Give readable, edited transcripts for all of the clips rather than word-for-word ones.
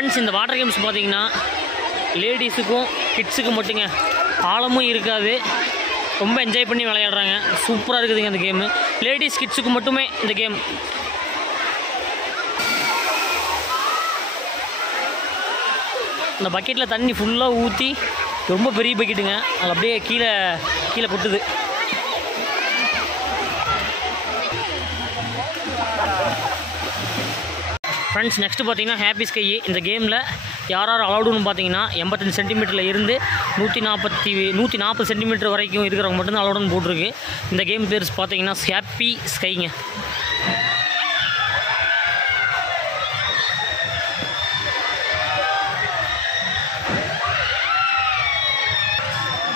Friends, இந்த water games பார்த்தீங்கன்னா லேடிஸுக்கும் கிட்ஸுக்கும் மட்டுங்க, ஆழமும் இருக்காது, ரொம்ப என்ஜாய் பண்ணி விளையாடுறாங்க. சூப்பராக இருக்குதுங்க இந்த கேமு. லேடிஸ் கிட்ஸுக்கு மட்டுமே இந்த கேம். இந்த பக்கெட்டில் தண்ணி ஃபுல்லாக ஊற்றி, ரொம்ப பெரிய பக்கெட்டுங்க, அது அப்படியே கீழே கொட்டுது. ஃப்ரெண்ட்ஸ், நெக்ஸ்ட்டு பார்த்தீங்கன்னா ஹாப்பி ஸ்கை. இந்த கேமில் யார் அலௌடுன்னு பார்த்தீங்கன்னா 85 சென்டிமீட்டரில் இருந்து 140 சென்டிமீட்டர் வரைக்கும் இருக்கிறவங்க மட்டும்தான் அலௌடுன்னு போட்டிருக்கு. இந்த கேம் பேர் பார்த்தீங்கன்னா ஹாப்பி ஸ்கைங்க.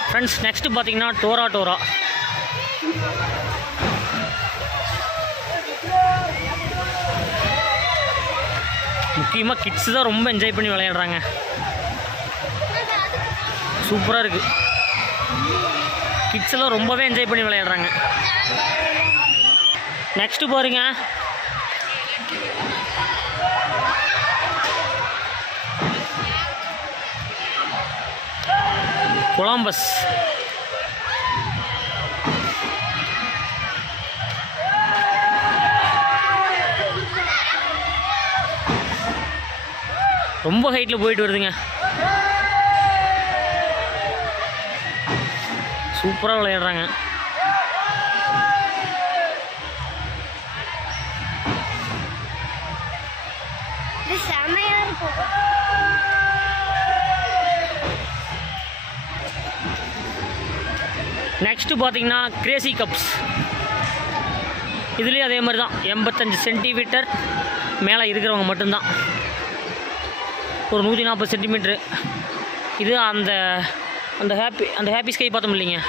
ஃப்ரெண்ட்ஸ், நெக்ஸ்ட்டு பார்த்தீங்கன்னா டோரா. முக்கியமாக கிட்ஸு தான் ரொம்ப என்ஜாய் பண்ணி விளையாடுறாங்க. சூப்பராக இருக்குது. கிட்ஸ் எல்லாம் ரொம்பவே என்ஜாய் பண்ணி விளையாடுறாங்க. நெக்ஸ்ட்டு பாருங்க, கொலம்பஸ். ரொம்ப ஹைட்டில் போயிட்டு வருதுங்க. சூப்பராக விளையாடுறாங்க. நெக்ஸ்ட்டு பார்த்தீங்கன்னா கிரேசி கப்ஸ். இதுலேயும் அதே மாதிரி தான், 85 சென்டிமீட்டர் மேலே இருக்கிறவங்க மட்டும்தான். ஒரு 140 சென்டிமீட்ரு. இது அந்த ஹாப்பி ஸ்கை பார்த்தோம் இல்லைங்க,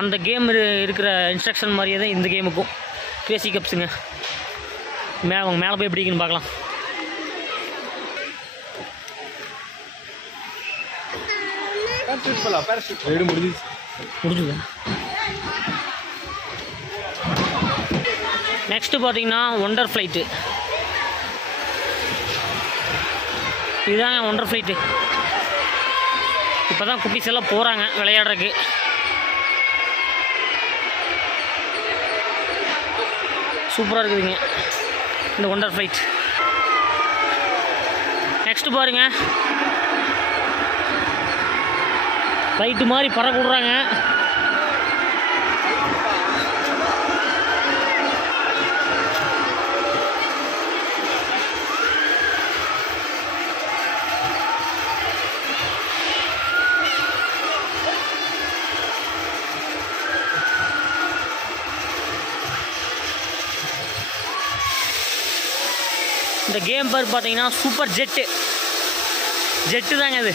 அந்த கேம் இருக்கிற இன்ஸ்ட்ரக்ஷன் மாதிரியே தான் இந்த கேமுக்கும். கிரேசி கப்ஸுங்க. மேலே போய் எப்படி இருக்குன்னு பார்க்கலாம். முடிஞ்சுது. நெக்ஸ்ட்டு பார்த்தீங்கன்னா ஒண்டர் ஃப்ளைட்டு. இதுதாங்க ஒண்டர் ஃப்ளைட்டு. இப்போ தான் குட்டீஸ் எல்லாம் போகிறாங்க விளையாடுறதுக்கு. சூப்பராக இருக்குதுங்க இந்த ஒண்டர் ஃப்ளைட். நெக்ஸ்ட்டு பாருங்க, ஃப்ளைட்டு மாதிரி பறக்க விட்றாங்க. இந்த கேம் பேர் பார்த்தீங்கன்னா சூப்பர் ஜெட்டு தாங்க இது.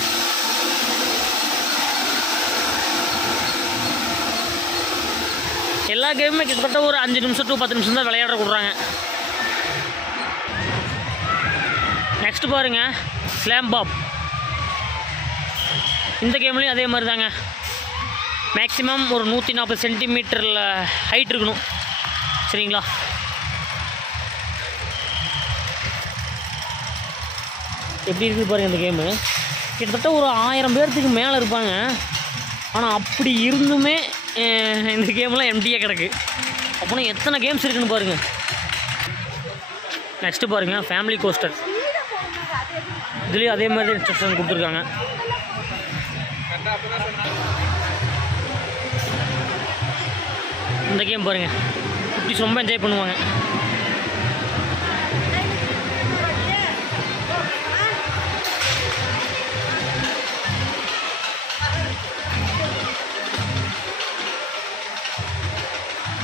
எல்லா கேமுமே கிட்டத்தட்ட ஒரு 5 நிமிஷம் to 10 நிமிஷம் தான் விளையாட கொடுறாங்க. நெக்ஸ்ட் பாருங்க, ஸ்லாம் பாப். இந்த கேம்லேயும் அதே மாதிரி தாங்க, மேக்ஸிமம் ஒரு 140 சென்டிமீட்டரில் ஹைட் இருக்கணும். சரிங்களா? எப்படி இருக்குது பாருங்கள் இந்த கேமு. கிட்டத்தட்ட ஒரு 1000 பேர்த்துக்கு மேலே இருப்பாங்க. ஆனால் அப்படி இருந்துமே இந்த கேம்லாம் எம்டியாக கிடக்கு. அப்படின்னா எத்தனை கேம்ஸ் இருக்குதுன்னு பாருங்கள். நெக்ஸ்ட்டு பாருங்கள், ஃபேமிலி கோஸ்டர். இதுலேயும் அதே மாதிரி இன்ஸ்ட்ரக்ஷன் கொடுத்துருக்காங்க. இந்த கேம் பாருங்கள், குட்டீஸ் ரொம்ப என்ஜாய் பண்ணுவாங்க.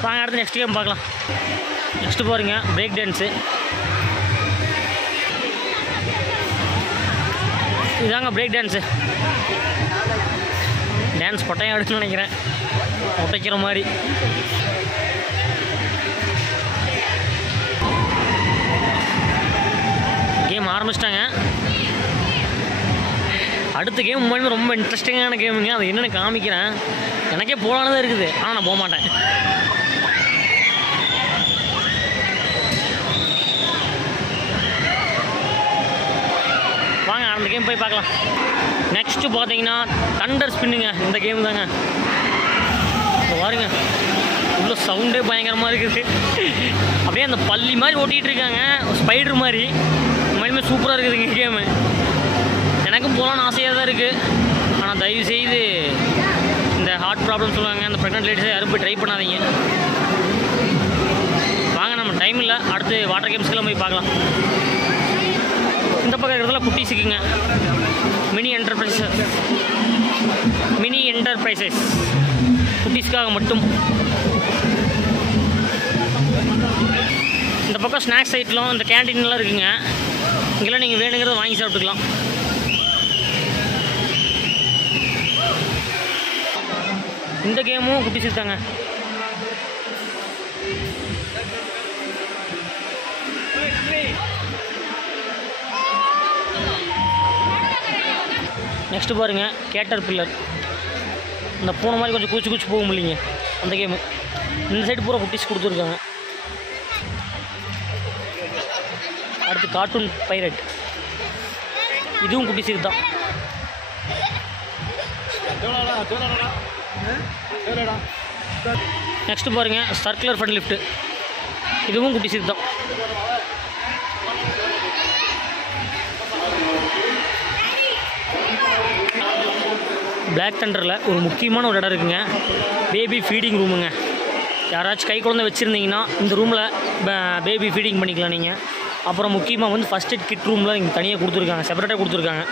வாங்க அடுத்து நெக்ஸ்ட் கேம் பார்க்கலாம். நெக்ஸ்ட்டு பாருங்கள், பிரேக் டான்ஸு. இதுதாங்க பிரேக் டான்ஸு. டான்ஸ் பட்டையம் எடுத்துன்னு நினைக்கிறேன், ஒட்டைக்கிற மாதிரி. கேம் ஆரம்பிச்சிட்டாங்க. அடுத்த கேம் உண்மையுமே ரொம்ப இன்ட்ரெஸ்டிங்கான கேமுங்க. அது என்னென்னு காமிக்கிறேன். எனக்கே போகலான்னு இருக்குது, ஆனால் நான் போக மாட்டேன். வாங்க அந்த கேம் போய் பார்க்கலாம். நெக்ஸ்ட்டு பார்த்தீங்கன்னா தண்டர் ஸ்பின்னுங்க. இந்த கேம் தாங்க. பாருங்க உள்ள சவுண்டே பயங்கரமாக இருக்குது. அப்படியே அந்த பள்ளி மாதிரி ஓட்டிகிட்டு இருக்காங்க, ஸ்பைடர் மாதிரி. உண்மையுமே சூப்பராக இருக்குதுங்க கேமு. எனக்கும் போகலான்னு ஆசையாக தான் இருக்குது. ஆனால் தயவுசெய்து இந்த ஹார்ட் ப்ராப்ளம் சொல்லுவாங்க, அந்த ப்ரெக்னென்ட் லேடிஸை யாரும் போய் ட்ரை பண்ணாதீங்க. வாங்க நம்ம டைம் இல்லை, அடுத்து வாட்டர் கேம்ஸ்க்கெல்லாம் போய் பார்க்கலாம். இந்த பக்கம் இருக்கிறதுல குட்டீஸுக்குங்க. மினி என்டர்பிரைசஸ் குட்டீஸ்க்காக மட்டும். இந்த பக்கம் ஸ்நாக்ஸ் ஐட்டெலாம் இந்த கேன்டீன்லாம் இருக்குங்க. இங்கெல்லாம் நீங்கள் வேணுங்கிறத வாங்கி சாப்பிட்டுக்கலாம். இந்த கேமும் குட்டீஸுக்கு தாங்க. நெக்ஸ்ட்டு பாருங்கள் கேட்டர் பில்லர். இந்த பூனை மாதிரி கொஞ்சம் கூச்சி போக முடியலைங்க அந்த கேமு. இந்த சைடு பூரா குட்டீஸ் கொடுத்துருக்காங்க. அடுத்து கார்ட்டூன் பைரட். இதுவும் குட்டீஸுக்கு தான். நெக்ஸ்ட்டு பாருங்கள் சர்க்குலர் ஃபன் லிஃப்ட்டு. இதுவும் குட்டீஸுக்கு தான். பிளாக் தண்டரில் ஒரு முக்கியமான ஒரு இடம் இருக்குங்க, பேபி ஃபீடிங் ரூமுங்க. யாராச்சும் கை குழந்தை வச்சுருந்தீங்கன்னா இந்த ரூமில் பேபி ஃபீடிங் பண்ணிக்கலாம் நீங்கள். அப்புறம் முக்கியமாக வந்து ஃபஸ்ட் எய்ட் கிட் ரூமில் இங்கே தனியாக கொடுத்துருக்காங்க, செப்பரேட்டாக கொடுத்துருக்காங்க.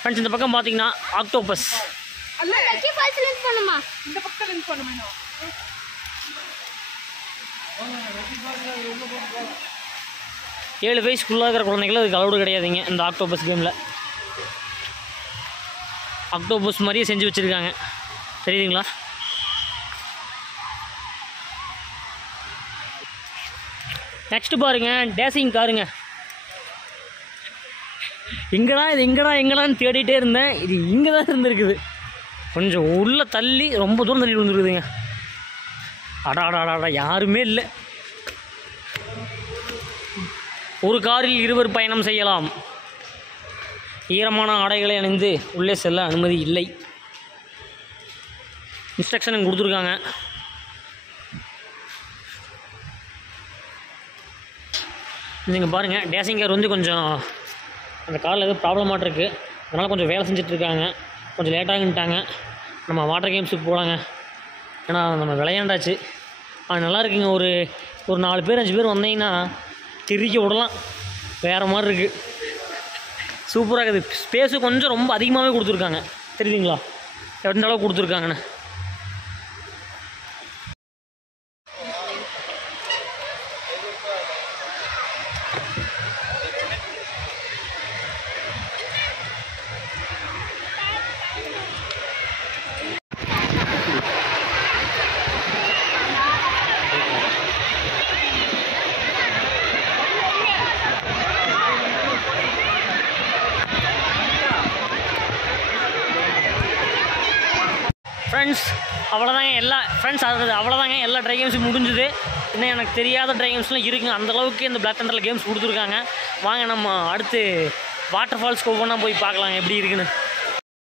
ஃப்ரெண்ட்ஸ் இந்த பக்கம் பார்த்தீங்கன்னா ஆக்டோபஸ். இந்த பக்கம் லிங்க் பண்ணுமா? 7 வயசுக்குள்ளே இருக்கிற குழந்தைகள் அதுக்கு அலவுடு கிடையாதுங்க இந்த ஆக்டோபஸ் கேமில். ஆக்டோபஸ் மாதிரியே செஞ்சு வச்சுருக்காங்க, தெரியுதுங்களா? நெக்ஸ்ட்டு பாருங்கள் டேசிங் காருங்க. எங்கடான்னு தேடிகிட்டே இருந்தேன். இது இங்கே தான் இருந்துருக்குது. கொஞ்சம் உள்ளே தள்ளி ரொம்ப தூரம் தள்ளி வந்துருக்குதுங்க. அடாடாடாடா யாருமே இல்லை. ஒரு காரில் 2 பயணம் செய்யலாம். ஈரமான ஆடைகளை அணிந்து உள்ளே செல்ல அனுமதி இல்லை. இன்ஸ்ட்ரக்ஷன் கொடுத்துருக்காங்க. நீங்கள் பாருங்கள் டேசிங் கார் வந்து கொஞ்சம் அந்த காரில் எதுவும் ப்ராப்ளமாக இருக்குது, அதனால் கொஞ்சம் வேலை செஞ்சிட்ருக்காங்க. கொஞ்சம் லேட்டாகிட்டாங்க. நம்ம வாட்டர் கேம்ஸுக்கு போகலாங்க, ஏன்னா நம்ம விளையாண்டாச்சு. அது நல்லா இருக்குங்க. ஒரு 4 பேர் 5 பேர் வந்தீங்கன்னா திரிக்க விடலாம். வேறு மாதிரி இருக்குது, சூப்பராக இருக்குது. ஸ்பேஸு கொஞ்சம் ரொம்ப அதிகமாகவே கொடுத்துருக்காங்க, தெரியுதுங்களா எந்த அளவுக்கு கொடுத்துருக்காங்கன்னு. ஃப்ரெண்ட்ஸ் அவ்வளோதாங்க எல்லா ட்ரை கேம்ஸும் முடிஞ்சுது. இன்னும் எனக்கு தெரியாத ட்ரை கேம்ஸ்லாம் இருக்குங்க. அந்தளவுக்கு இந்த பிளாக் தண்டரில் கேம்ஸ் கொடுத்துருக்காங்க. வாங்க நம்ம அடுத்து வாட்டர் ஃபால்ஸ்க்கு ஒவ்வொன்றா போய் பார்க்கலாம் எப்படி இருக்குன்னு.